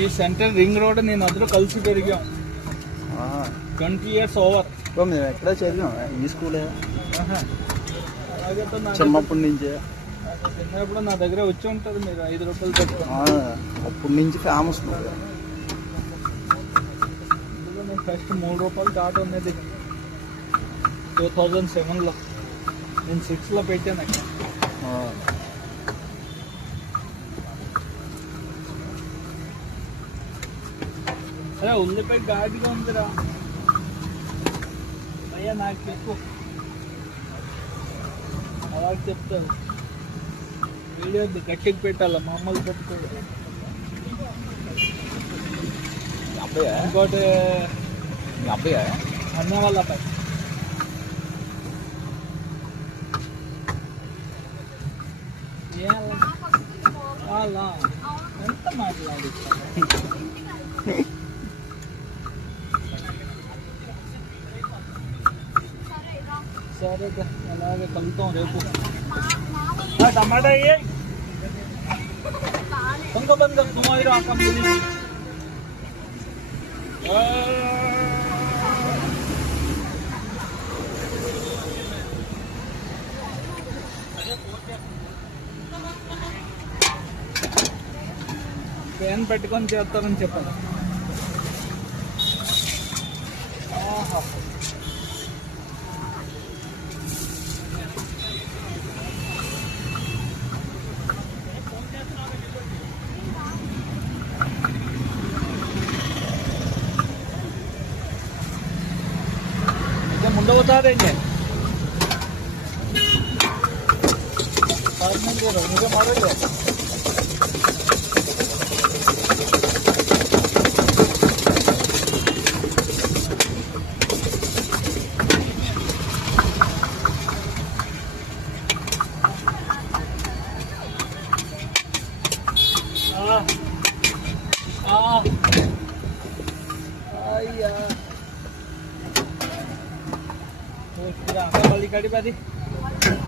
ఈ central ring road నేను అందరూ కలిసి పెరిగాం. 20 years ఓవర్. మేము ఎక్కడా చదివాం ఈ స్కూలే అలాగే చిన్నప్పటి నుంచే. చిన్నప్పుడు నా దగ్గర వచ్చి ఉంటుంది. మీరు 5 రూపాయలు పెట్టుకోండి. అప్పటి నుంచి ఫేమస్. ఇందులో నేను ఫస్ట్ 3 రూపాయలు టాటా ఉన్నది 2007లో. నేను 6లో పెట్టాను అక్కడ. అరే ఉల్లిపాయ ఘాటుగా ఉందిరా అయ్యా, నాకు చెప్పు. అలా చెప్తావు. వీడియో గట్టికి పెట్టాల, మామూలు పెట్టుకోడు. ఇంకోటి అబ్బాయా అన్న వాళ్ళ అబ్బాయి. అలా ఎంత మాట్లాడిస్తాను. సరే అలాగే కలుద్దాం రేపు. టమాటా కొంత బంద్ तुम्हारी आका मिली పెన్ పెట్టుకొని చేస్తారని చెప్పాలి. मुंडा बता देंगे मुझे मारेंगे. गाड़ी पादी